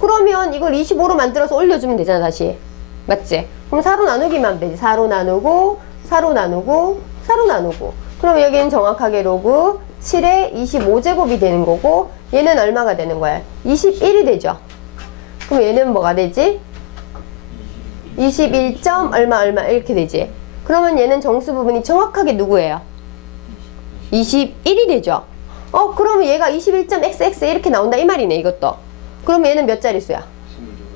그러면 이걸 25로 만들어서 올려주면 되잖아, 다시. 맞지? 그럼 4로 나누기만 하면 되지. 4로 나누고, 4로 나누고, 4로 나누고. 그럼 여기는 정확하게 로그 7의 25제곱이 되는 거고, 얘는 얼마가 되는 거야? 21이 되죠? 그럼 얘는 뭐가 되지? 21. 얼마 이렇게 되지? 그러면 얘는 정수 부분이 정확하게 누구예요? 21이 되죠? 그러면 얘가 21.xx 이렇게 나온다 이 말이네, 이것도. 그럼 얘는 몇 자릿수야?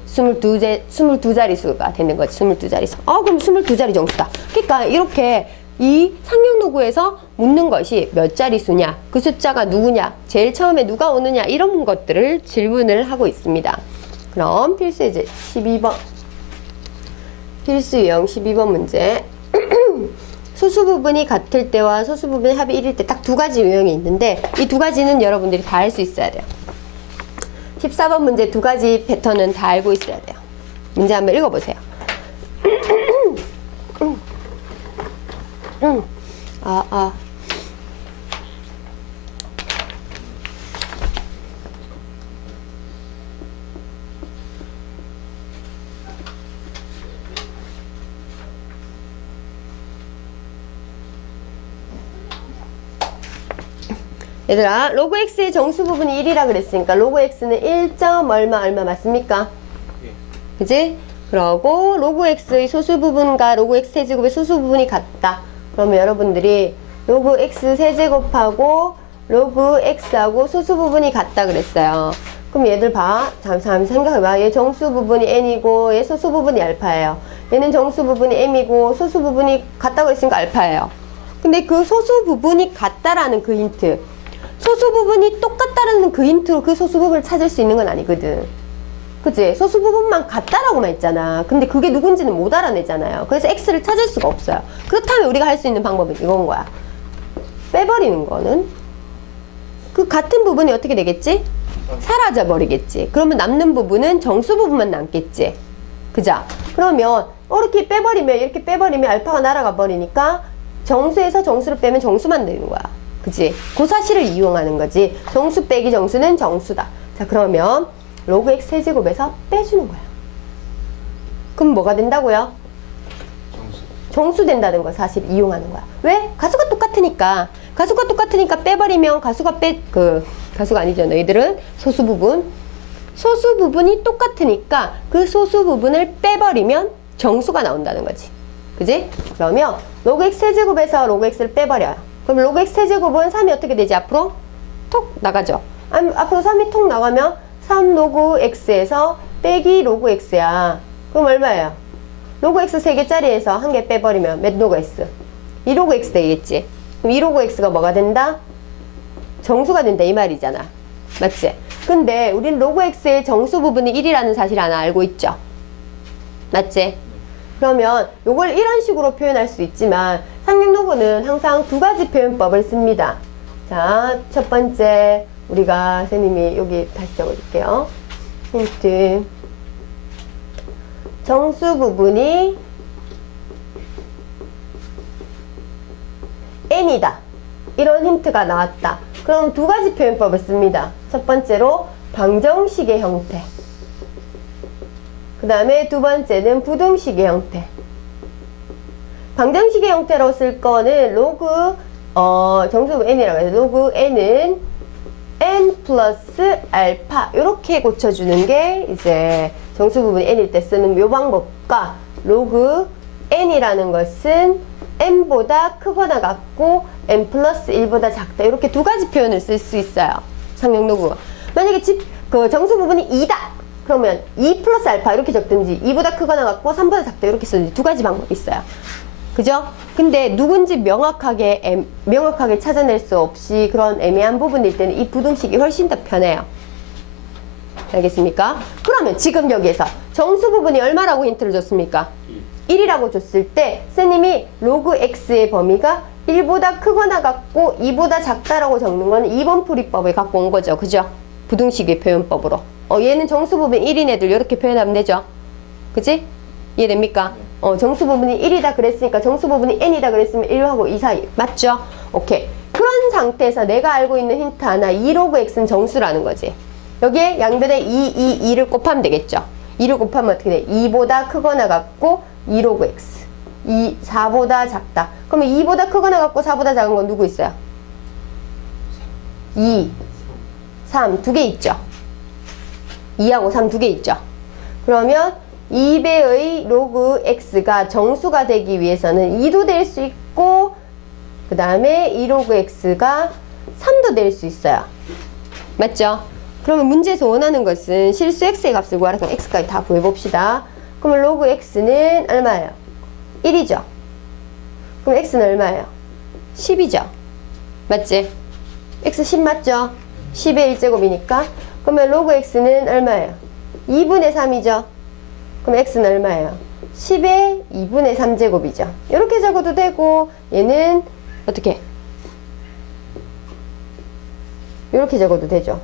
22자릿수가 되는 거지. 22자릿수. 그럼 22자리 정수다. 그러니까 이렇게 이 상용도구에서 묻는 것이 몇 자릿수냐, 그 숫자가 누구냐, 제일 처음에 누가 오느냐, 이런 것들을 질문을 하고 있습니다. 그럼 필수 이제 12번. 필수 유형 12번 문제. 소수 부분이 같을 때와 소수 부분이 합이 1일 때 딱 두 가지 유형이 있는데, 이 두 가지는 여러분들이 다 알 수 있어야 돼요. 14번 문제 두 가지 패턴은 다 알고 있어야 돼요. 문제 한번 읽어보세요. 얘들아, 로그 x의 정수 부분이 1이라 그랬으니까 로그 x는 1. 얼마 맞습니까? 그지? 그러고 로그 x의 소수 부분과 로그 x 세제곱의 소수 부분이 같다. 그러면 여러분들이 로그 x 세제곱하고 로그 x하고 소수 부분이 같다 그랬어요. 그럼 얘들 봐. 잠시 생각해봐. 얘 정수 부분이 n이고 얘 소수 부분이 알파예요. 얘는 정수 부분이 m이고 소수 부분이 같다고 했으니까 알파예요. 근데 그 소수 부분이 같다라는 그 힌트, 소수 부분이 똑같다라는 그 힌트로 그 소수 부분을 찾을 수 있는 건 아니거든. 그치? 소수 부분만 같다라고만 했잖아. 근데 그게 누군지는 못 알아내잖아요. 그래서 x를 찾을 수가 없어요. 그렇다면 우리가 할 수 있는 방법은 이건 거야. 빼버리는 거는 그 같은 부분이 어떻게 되겠지? 사라져 버리겠지. 그러면 남는 부분은 정수 부분만 남겠지. 그죠? 그러면 이렇게 빼버리면 알파가 날아가 버리니까 정수에서 정수를 빼면 정수만 되는 거야. 그치? 그 사실을 이용하는 거지. 정수 빼기 정수는 정수다. 자, 그러면 로그 x 세제곱에서 빼주는 거야. 그럼 뭐가 된다고요? 정수 된다는 거 사실 이용하는 거야. 왜? 가수가 똑같으니까. 가수가 똑같으니까 빼버리면 가수가 가수가 아니죠. 너희들은 소수 부분이 똑같으니까 그 소수 부분을 빼버리면 정수가 나온다는 거지. 그지? 그러면 로그 x 세제곱에서 로그 x를 빼버려요. 그럼 로그 x 세제곱은 3이 어떻게 되지? 앞으로 톡 나가죠. 앞으로 3이 톡 나가면 3 로그 x에서 빼기 로그 x야. 그럼 얼마예요? 로그 x 3개짜리에서 1개 빼버리면 몇 로그 x? 2 로그 x 되겠지. 그럼 2 로그 x가 뭐가 된다? 정수가 된다 이 말이잖아. 맞지? 근데 우린 로그 x의 정수 부분이 1이라는 사실 하나 알고 있죠. 맞지? 그러면 요걸 이런 식으로 표현할 수 있지만 상용로그는 항상 두 가지 표현법을 씁니다. 자, 첫 번째 우리가 선생님이 여기 다시 적어줄게요. 힌트. 정수 부분이 n이다. 이런 힌트가 나왔다. 그럼 두 가지 표현법을 씁니다. 첫 번째로 방정식의 형태. 그 다음에 두 번째는 부등식의 형태. 방정식의 형태로 쓸 거는 로그 정수부 n이라고 해서 로그 n은 n 플러스 알파 이렇게 고쳐주는 게 이제 정수 부분이 n일 때 쓰는 요 방법과 로그 n이라는 것은 n보다 크거나 같고 n 플러스 1보다 작다 이렇게 두 가지 표현을 쓸 수 있어요. 상용 로그. 만약에 정수 부분이 2다. 그러면 2 플러스 알파 이렇게 적든지 2보다 크거나 같고 3보다 작다 이렇게 쓰든지 두 가지 방법이 있어요. 그죠? 근데 누군지 명확하게 찾아낼 수 없이 그런 애매한 부분일 때는 이 부등식이 훨씬 더 편해요. 알겠습니까? 그러면 지금 여기에서 정수 부분이 얼마라고 힌트를 줬습니까? 1이라고 줬을 때 선생님이 로그 x의 범위가 1보다 크거나 같고 2보다 작다라고 적는 거는 2번 풀이법을 갖고 온 거죠. 그죠? 부등식의 표현법으로. 얘는 정수 부분 1인 애들 이렇게 표현하면 되죠. 그치? 이해됩니까? 정수 부분이 1이다 그랬으니까 정수 부분이 n이다 그랬으면 1하고 2 사이. 맞죠? 오케이. 그런 상태에서 내가 알고 있는 힌트 하나, 2 로그 x는 정수라는 거지. 여기에 양변에 2를 곱하면 되겠죠. 2를 곱하면 어떻게 돼? 2보다 크거나 같고 2 로그 x. 4보다 작다. 그러면 2보다 크거나 같고 4보다 작은 건 누구 있어요? 2, 3 두 개 있죠. 2하고 3 두 개 있죠. 그러면 2배의 로그 x가 정수가 되기 위해서는 2도 될 수 있고 그 다음에 2 로그 x가 3도 될 수 있어요. 맞죠? 그러면 문제에서 원하는 것은 실수 x의 값을 구하라. 그럼 x까지 다 구해봅시다. 그러면 로그 x는 얼마예요? 1이죠. 그럼 x는 얼마예요? 10이죠. 맞지? x 10 맞죠? 10의 1제곱이니까. 그러면 로그 x는 얼마예요? 2분의 3이죠. 그럼 x는 얼마예요? 10의 2분의 3제곱이죠. 이렇게 적어도 되고 얘는 어떻게? 이렇게 적어도 되죠.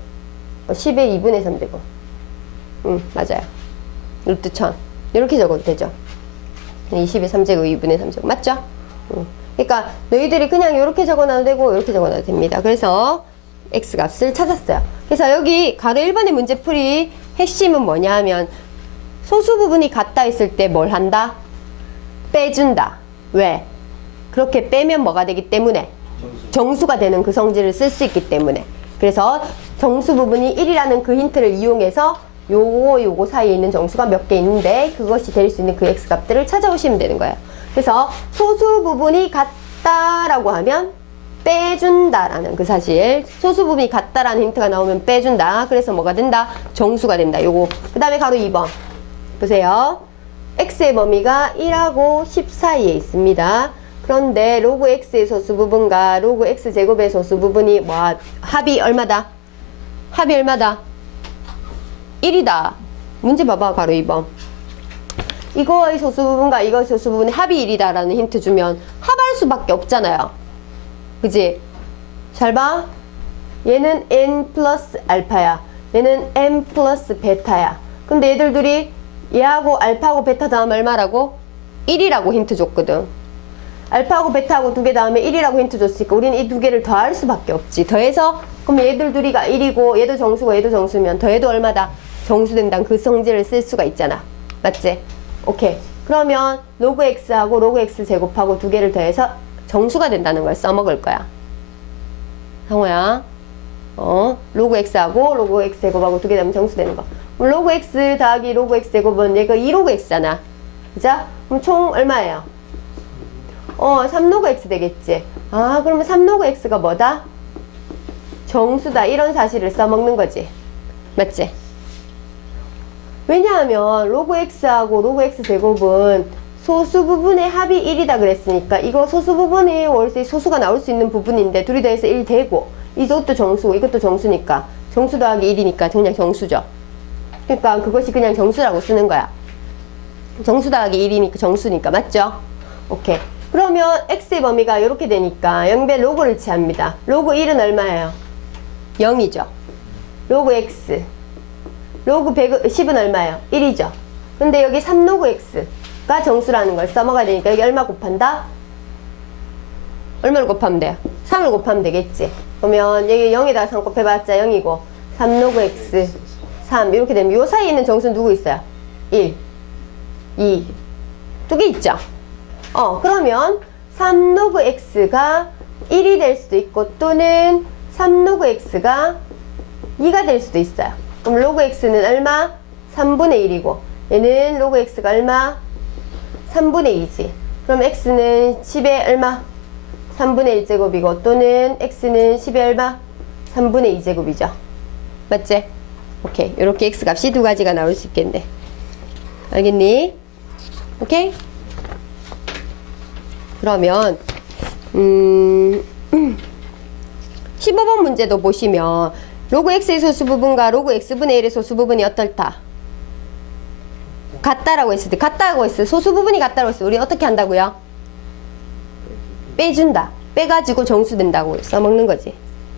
10의 2분의 3제곱. 맞아요. 루트 1000. 이렇게 적어도 되죠. 20의 3제곱 2분의 3제곱. 맞죠? 그러니까 너희들이 그냥 이렇게 적어놔도 되고 이렇게 적어놔도 됩니다. 그래서 x값을 찾았어요. 그래서 여기 가로 1번의 문제풀이 핵심은 뭐냐 하면 소수 부분이 같다 했을 때 뭘 한다? 빼준다. 왜? 그렇게 빼면 뭐가 되기 때문에? 정수가 되는 그 성질을 쓸 수 있기 때문에. 그래서 정수 부분이 1이라는 그 힌트를 이용해서 요거 사이에 있는 정수가 몇 개 있는데 그것이 될 수 있는 그 x값들을 찾아오시면 되는 거예요. 그래서 소수 부분이 같다라고 하면 빼준다라는 그 사실. 소수 부분이 같다라는 힌트가 나오면 빼준다. 그래서 뭐가 된다? 정수가 된다. 요거. 그 다음에 가로 2번. 보세요. x의 범위가 1하고 10 사이에 있습니다. 그런데 로그 x의 소수 부분과 로그 x 제곱의 소수 부분이 합이 얼마다? 합이 얼마다? 1이다. 문제 봐봐. 가로 2번. 이거의 소수 부분과 이거의 소수 부분이 합이 1이다 라는 힌트 주면 합할 수밖에 없잖아요. 그지? 잘 봐. 얘는 n 플러스 알파야. 얘는 m 플러스 베타야. 근데 얘들 둘이 얘하고 알파하고 베타 다음 얼마라고? 1이라고 힌트 줬거든. 알파하고 베타하고 두 개 다음에 1이라고 힌트 줬으니까 우리는 이 두 개를 더할 수밖에 없지. 더해서 그럼 얘들 둘이가 1이고 얘도 정수고 얘도 정수면 더해도 얼마다? 정수된다는 그 성질을 쓸 수가 있잖아. 맞지? 오케이. 그러면 로그 x하고 로그 x 제곱하고 두 개를 더해서 정수가 된다는 걸 써먹을 거야. 상호야. 로그 x하고 로그 x 제곱하고 두 개 더하면 정수 되는 거. 그럼 로그 x 더하기 로그 x 제곱은 얘가 2로그 x잖아. 그죠? 그럼 총 얼마예요? 3로그 x 되겠지. 아, 그러면 3로그 x가 뭐다? 정수다. 이런 사실을 써먹는 거지. 맞지? 왜냐하면 로그 x하고 로그 x 제곱은 소수 부분의 합이 1이다 그랬으니까 이거 소수 부분이 원래 소수가 나올 수 있는 부분인데 둘이 더해서 1 되고 이것도 정수고 이것도 정수니까 정수 더하기 1이니까 그냥 정수죠. 그러니까 그것이 그냥 정수라고 쓰는 거야. 정수 더하기 1이니까 정수니까. 맞죠? 오케이. 그러면 x의 범위가 이렇게 되니까 0배 로그를 취합니다. 로그 1은 얼마예요? 0이죠. 로그 x 로그 10은 얼마예요? 1이죠. 근데 여기 3로그 x가 정수라는 걸 써먹어야 되니까 여기 얼마 곱한다? 얼마를 곱하면 돼요? 3을 곱하면 되겠지. 그러면 여기 0에다가 3 곱해봤자 0이고 3로그 x 3 이렇게 되면 요 사이에 있는 정수는 누구 있어요? 1, 2 두 개 있죠? 그러면 3로그 x가 1이 될 수도 있고 또는 3로그 x가 2가 될 수도 있어요. 그럼 로그 x는 얼마? 3분의 1이고 얘는 로그 x가 얼마? 3분의 2지. 그럼 x는 10의 얼마? 3분의 1제곱이고 또는 x는 10의 얼마? 3분의 2제곱이죠. 맞지? 오케이. 이렇게 x값이 두 가지가 나올 수 있겠네. 알겠니? 오케이? 그러면 15번 문제도 보시면 로그 x의 소수 부분과 로그 x분의 1의 소수 부분이 어떨다? 같다라고 했을 때, 같다고 했을 때, 소수 부분이 같다고 했을 때 우리 어떻게 한다고요? 빼준다. 빼가지고 정수된다고 써먹는 거지.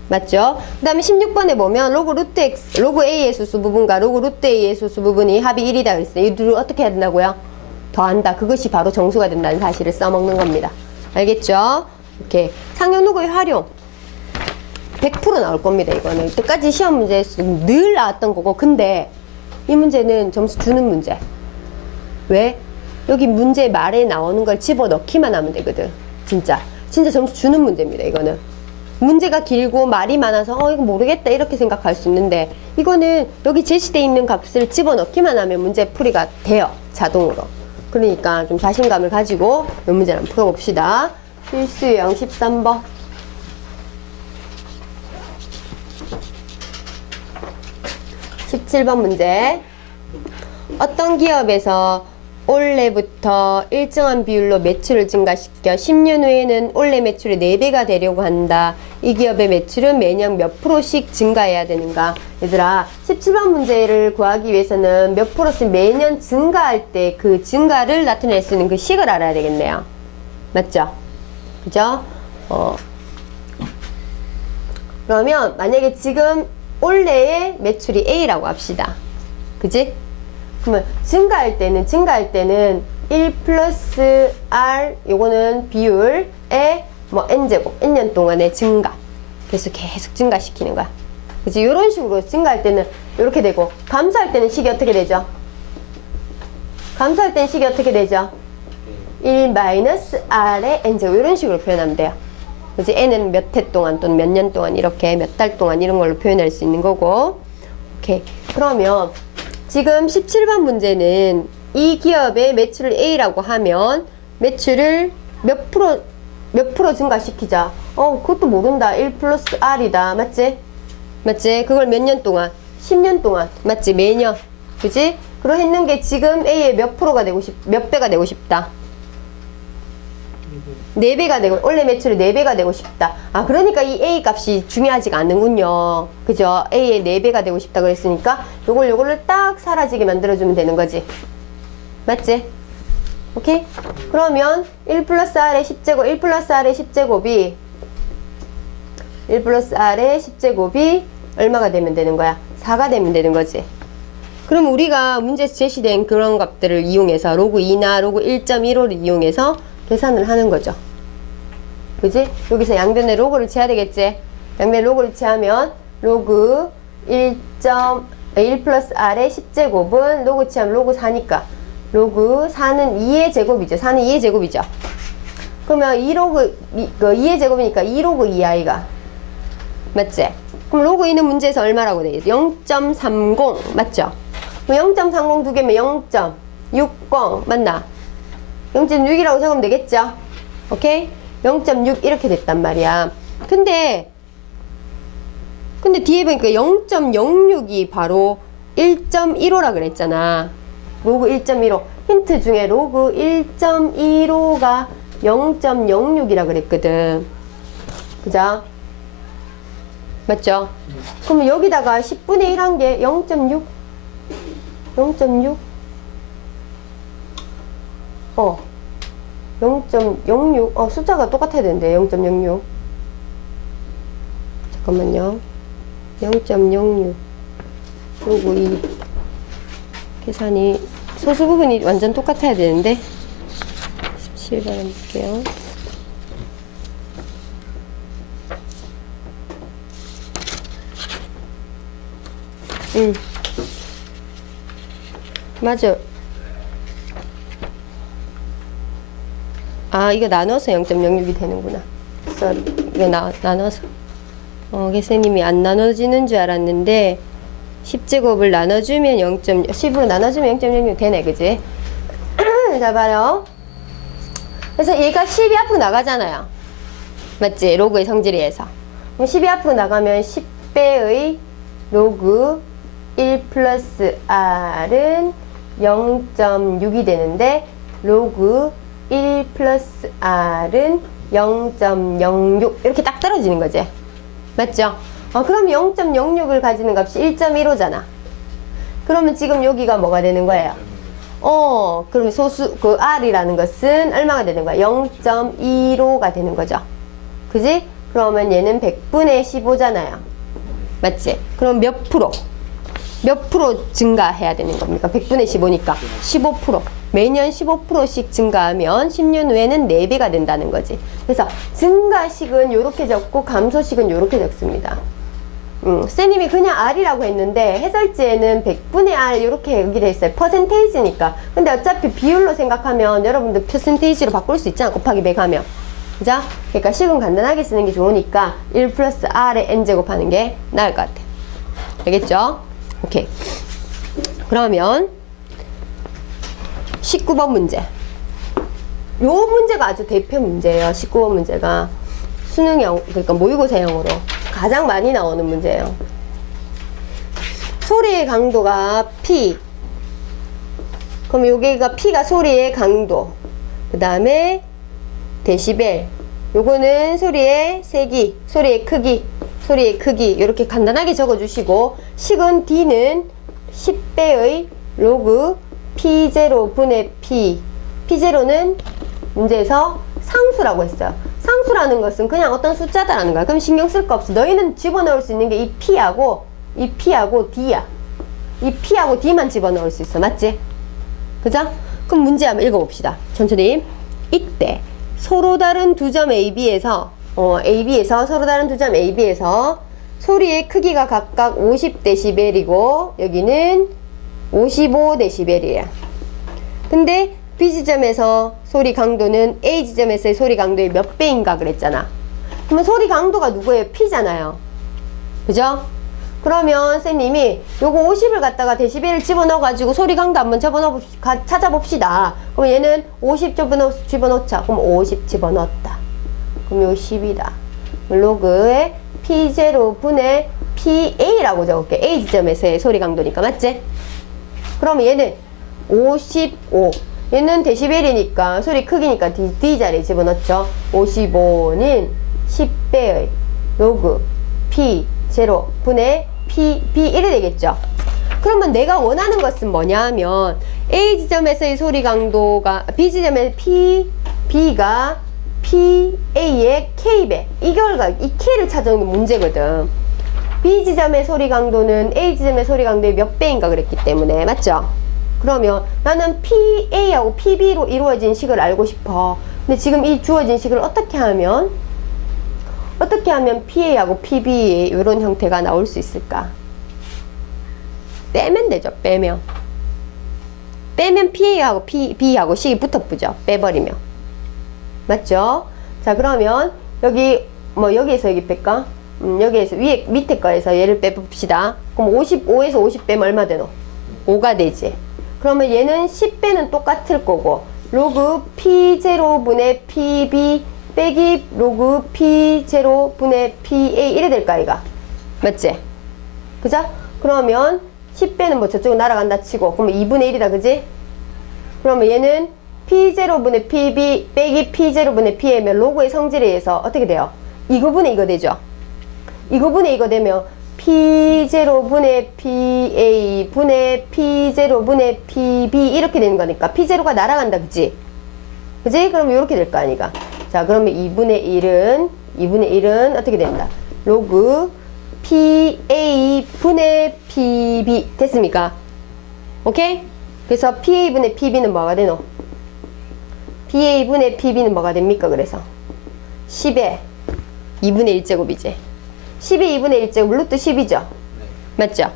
맞죠? 그 다음에 16번에 보면 로그 a의 소수 부분과 로그 루트 a의 소수 부분이 합이 1이다 그랬을 때 이 둘을 어떻게 해야 된다고요? 더한다. 그것이 바로 정수가 된다는 사실을 써먹는 겁니다. 알겠죠? 이렇게 상용로그의 활용. 100% 나올 겁니다. 이거는 이때까지 시험 문제에서 늘 나왔던 거고, 근데 이 문제는 점수 주는 문제. 왜? 여기 문제 말에 나오는 걸 집어넣기만 하면 되거든. 진짜 점수 주는 문제입니다. 이거는 문제가 길고 말이 많아서 이거 모르겠다 이렇게 생각할 수 있는데, 이거는 여기 제시되어 있는 값을 집어넣기만 하면 문제 풀이가 돼요. 자동으로. 그러니까 좀 자신감을 가지고 이 문제를 한번 풀어봅시다. 필수형 13번. 17번 문제. 어떤 기업에서 올해부터 일정한 비율로 매출을 증가시켜 10년 후에는 올해 매출의 4배가 되려고 한다. 이 기업의 매출은 매년 몇 프로씩 증가해야 되는가? 얘들아, 17번 문제를 구하기 위해서는 몇 프로씩 매년 증가할 때 그 증가를 나타낼 수 있는 그 식을 알아야 되겠네요. 맞죠? 그죠? 그러면 만약에 지금 올해의 매출이 A라고 합시다. 그지? 그러면 증가할 때는 1 플러스 R, 요거는 비율에 뭐 N제곱, N년 동안의 증가. 그래서 계속 증가시키는 거야. 그치? 요런 식으로 증가할 때는 이렇게 되고, 감소할 때는 식이 어떻게 되죠? 감소할 때는 식이 어떻게 되죠? 1 마이너스 R의 N제곱. 요런 식으로 표현하면 돼요. 그치? N은 몇 해 동안 또는 몇 년 동안 이렇게 몇 달 동안 이런 걸로 표현할 수 있는 거고. 오케이. 그러면 지금 17번 문제는 이 기업의 매출을 A라고 하면 매출을 몇 프로 증가시키자. 그것도 모른다. 1 플러스 R이다. 맞지? 맞지? 그걸 몇 년 동안? 10년 동안. 맞지? 매년. 그지? 그러 했는 게 지금 A의 몇 배가 되고 싶다. 4배가 되고, 원래 매출이 4배가 되고 싶다. 그러니까 이 A 값이 중요하지가 않는군요. 그죠? A의 4배가 되고 싶다 그랬으니까 요거를 딱 사라지게 만들어주면 되는 거지. 맞지? 오케이? 그러면 1 플러스 R의 10제곱, 1 플러스 R의 10제곱이 1 플러스 R의 10제곱이 얼마가 되면 되는 거야? 4가 되면 되는 거지. 그럼 우리가 문제에서 제시된 그런 값들을 이용해서 로그 2나 로그 1.15를 이용해서 계산을 하는 거죠. 그지? 여기서 양변에 로그를 취해야 되겠지? 양변에 로그를 취하면 로그 1 플러스 R의 10제곱은 로그 취하면 로그 4니까 로그 4는 2의 제곱이죠. 4는 2의 제곱이죠. 그러면 2의 제곱이니까 2로그 2i가 맞지? 그럼 로그 2는 문제에서 얼마라고 돼 있어? 0.30 맞죠? 0.30 두 개면 0.60 맞나? 0.6이라고 적으면 되겠죠? 오케이? 0.6 이렇게 됐단 말이야. 근데 뒤에 보니까 0.06이 바로 1.15라 그랬잖아. 로그 1.15. 힌트 중에 로그 1.15가 0.06이라 그랬거든. 그죠? 맞죠? 그러면 여기다가 10분의 1 한 게 0.6? 0.6? 0.06 숫자가 똑같아야 되는데 0.06 잠깐만요. 0.06 로그 2 계산이 소수 부분이 완전 똑같아야 되는데 17번 한번 볼게요. 맞아. 이거 나눠서 0.06이 되는구나. 이거 나눠서. 교수님이 안 나눠지는 줄 알았는데 10제곱을 나눠주면 10으로 나눠주면 0.06 되네. 그지? 자, 봐요. 그래서 얘가 10이 앞으로 나가잖아요. 맞지? 로그의 성질이에서. 그럼 10이 앞으로 나가면 10배의 로그 1 플러스 R은 0.6이 되는데 로그 1 플러스 R은 0.06 이렇게 딱 떨어지는 거지. 맞죠? 그럼 0.06을 가지는 값이 1.15잖아. 그러면 지금 여기가 뭐가 되는 거예요? 그럼 그 R이라는 것은 얼마가 되는 거야? 0.15가 되는 거죠. 그지? 그러면 얘는 100분의 15잖아요. 맞지? 그럼 몇 프로? 몇 프로 증가해야 되는 겁니까? 100분의 15니까 15%. 매년 15%씩 증가하면 10년 후에는 4배가 된다는 거지. 그래서 증가식은 이렇게 적고 감소식은 이렇게 적습니다. 쌤님이 그냥 R이라고 했는데 해설지에는 100분의 R 이렇게 여기 돼 있어요. 퍼센테이지니까. 근데 어차피 비율로 생각하면 여러분들 퍼센테이지로 바꿀 수 있잖아. 곱하기 100 하면. 그죠? 그러니까 식은 간단하게 쓰는 게 좋으니까 1 플러스 R에 N제곱 하는 게 나을 것 같아. 알겠죠? 오케이. 그러면 19번 문제. 요 문제가 아주 대표 문제예요. 19번 문제가 수능형, 그러니까 모의고사형으로 가장 많이 나오는 문제예요. 소리의 강도가 P. 그럼 여기가 P가 소리의 강도. 그 다음에 데시벨. 요거는 소리의 세기, 소리의 크기, 소리의 크기. 이렇게 간단하게 적어주시고, 식은 D는 10배의 로그 P0 분의 P. P0는 문제에서 상수라고 했어요. 상수라는 것은 그냥 어떤 숫자다라는 거야. 그럼 신경 쓸 거 없어. 너희는 집어넣을 수 있는 게 이 P하고 D야. 이 P하고 D만 집어넣을 수 있어. 맞지? 그죠? 그럼 문제 한번 읽어봅시다. 천천히. 이때 서로 다른 두 점 AB에서 서로 다른 두 점 AB에서 소리의 크기가 각각 50dB이고 여기는 55dB이에요. 근데 B지점에서 소리 강도는 A지점에서의 소리 강도의 몇 배인가 그랬잖아. 그러면 소리 강도가 누구예요? P잖아요. 그죠? 그러면 선생님이 요거 50을 갖다가 데시벨을 집어넣어가지고 소리 강도 한번 찾아봅시다. 그럼 얘는 50 집어넣자. 그럼 50 집어넣었다. 그럼 요 10이다. 로그에 P0 분의 PA라고 적을게. A 지점에서의 소리 강도니까. 맞지? 그러면 얘는 55. 얘는 데시벨이니까 소리 크기니까 D 자리에 집어넣죠. 55는 10배의 로그 P0 분의 B1이 되겠죠. 그러면 내가 원하는 것은 뭐냐 하면 A 지점에서의 소리 강도가 B 지점의 B가 PA의 K배. 이 K를 찾아오는 게 문제거든. B 지점의 소리 강도는 A 지점의 소리 강도의 몇 배인가 그랬기 때문에. 맞죠? 그러면 나는 PA하고 PB로 이루어진 식을 알고 싶어. 근데 지금 이 주어진 식을 어떻게 하면 PA하고 PB의 이런 형태가 나올 수 있을까? 빼면 되죠. 빼면 PA하고 PB하고 식이 붙어쁘죠. 빼버리면. 맞죠? 자, 그러면 여기에서 여기 뺄까? 여기에서 밑에 거에서 얘를 빼봅시다. 그럼 55에서 50 빼면 얼마 되노? 5가 되지. 그러면 얘는 10배는 똑같을 거고 로그 P0 분의 PB 빼기 로그 P0 분의 PA 이래 될까 이가? 맞지? 그죠? 그러면 10배는 뭐 저쪽으로 날아간다 치고 그러면 2분의 1이다 그지? 그러면 얘는 P0 분의 PB 빼기 P0 분의 PA면 로그의 성질에 의해서 어떻게 돼요? 이거분의 이거 되죠? 이거분의 이거 되면 P0 분의 PA 분의 P0 분의 PB 이렇게 되는 거니까 P0가 날아간다 그치? 그치? 그럼 이렇게 될 거 아니까. 자, 그러면 2분의 1은 어떻게 된다? 로그 PA 분의 PB 됐습니까? 오케이? 그래서 PA 분의 PB는 뭐가 되노? PA 분의 PB는 뭐가 됩니까? 그래서 10의 2분의 1제곱이지. 10의 2분의 1제곱 루트 10이죠? 맞죠?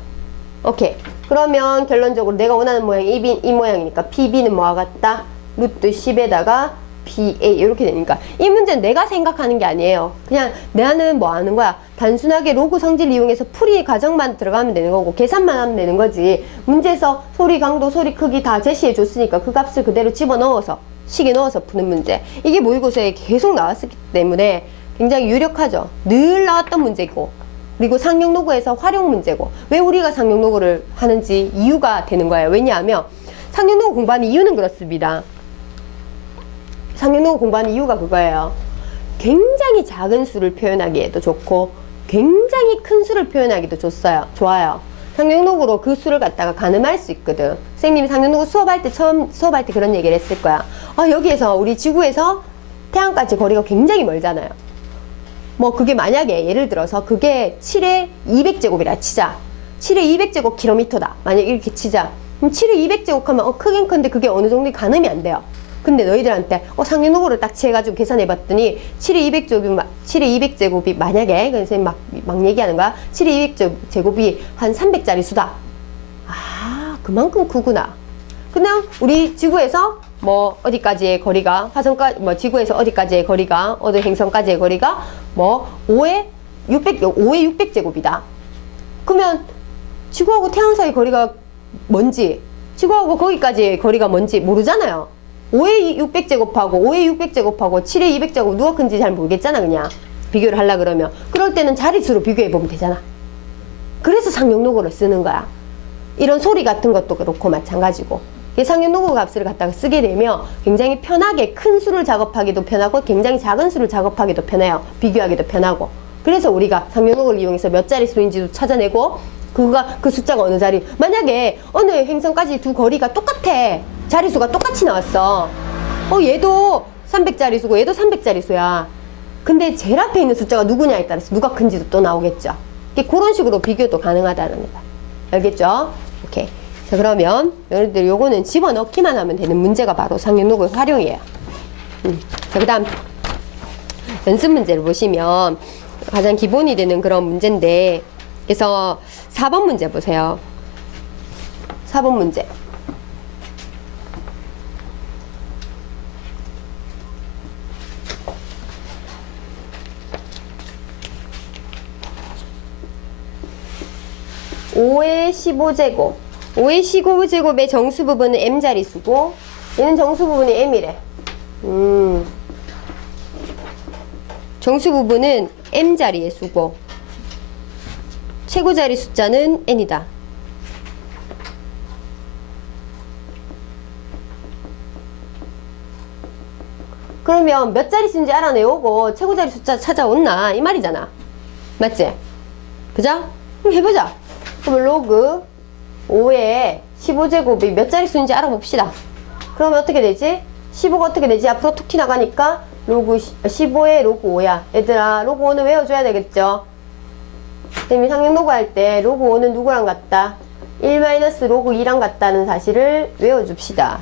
오케이. 그러면 결론적으로 내가 원하는 모양이 이 모양이니까 PB는 뭐와 같다? 루트 10에다가 PA 이렇게 되니까 이 문제는 내가 생각하는 게 아니에요. 그냥 나는 뭐 하는 거야? 단순하게 로그 성질 이용해서 풀이 과정만 들어가면 되는 거고 계산만 하면 되는 거지. 문제에서 소리 강도, 소리 크기 다 제시해 줬으니까 그 값을 그대로 집어넣어서 식에 넣어서 푸는 문제. 이게 모의고사에 계속 나왔기 때문에 굉장히 유력하죠. 늘 나왔던 문제고 그리고 상용로그에서 활용 문제고 왜 우리가 상용로그를 하는지 이유가 되는 거예요. 왜냐하면 상용로그 공부하는 이유는 그렇습니다. 상용로그 공부하는 이유가 그거예요. 굉장히 작은 수를 표현하기에도 좋고 굉장히 큰 수를 표현하기도 좋아요. 상용로그로 그 수를 갖다가 가늠할 수 있거든. 선생님이 상용로그 처음 수업할 때 그런 얘기를 했을 거야. 여기에서 우리 지구에서 태양까지 거리가 굉장히 멀잖아요. 뭐 그게 만약에 예를 들어서 그게 7의 200제곱이라 치자. 7의 200제곱킬로미터다. 만약 이렇게 치자. 그럼 7의 200제곱 하면 크긴 큰데 그게 어느 정도 가늠이 안 돼요. 근데 너희들한테 상륙로그를 딱 취해가지고 계산해봤더니 7의 200제곱이 만약에 선생님 막 얘기하는 거야. 7의 200제곱이 한 300짜리 수다. 아, 그만큼 크구나. 그냥 우리 지구에서 뭐 어디까지의 거리가 지구에서 어디까지의 거리가 어느 행성까지의 거리가 뭐 5의 600제곱이다. 그러면 지구하고 태양 사이 거리가 뭔지, 지구하고 거기까지의 거리가 뭔지 모르잖아요. 5의 600제곱하고 5의 600제곱하고 7의 200제곱 누가 큰지 잘 모르겠잖아. 그냥 비교를 하려 그러면 그럴 때는 자릿수로 비교해보면 되잖아. 그래서 상용로그를 쓰는 거야. 이런 소리 같은 것도 그렇고 마찬가지고 상용로그 값을 갖다가 쓰게 되면 굉장히 편하게 큰 수를 작업하기도 편하고 굉장히 작은 수를 작업하기도 편해요. 비교하기도 편하고. 그래서 우리가 상용로그를 이용해서 몇 자리 수인지도 찾아내고 그 숫자가 어느 자리, 만약에 어느 행성까지 두 거리가 똑같아. 자리수가 똑같이 나왔어. 얘도 300자리수고 얘도 300자리수야. 근데 제일 앞에 있는 숫자가 누구냐에 따라서 누가 큰지도 또 나오겠죠. 그런 식으로 비교도 가능하다는 거다. 알겠죠? 오케이. 자, 그러면 여러분들 요거는 집어넣기만 하면 되는 문제가 바로 상용로그 활용이에요. 자, 그 다음 연습 문제를 보시면 가장 기본이 되는 그런 문제인데, 그래서 4번 문제 보세요. 4번 문제. (5의 15제곱) 5의 15제곱의 정수 부분은 m자리수고 얘는 정수 부분이 m이래. 정수 부분은 m자리의 수고 최고자리 숫자는 n이다. 그러면 몇 자리 수인지 알아내오고 최고자리 숫자 찾아온나 이 말이잖아. 맞지? 그죠? 그럼 해보자. 그러면 로그 5의 15제곱이 몇 자리 수인지 알아봅시다. 그러면 어떻게 되지? 15가 어떻게 되지? 앞으로 툭 튀나가니까 로그 15의 로그 5야. 얘들아, 로그 5는 외워줘야 되겠죠? 선생님이 상용로그 할 때 로그 5는 누구랑 같다? 1 로그 2랑 같다는 사실을 외워줍시다.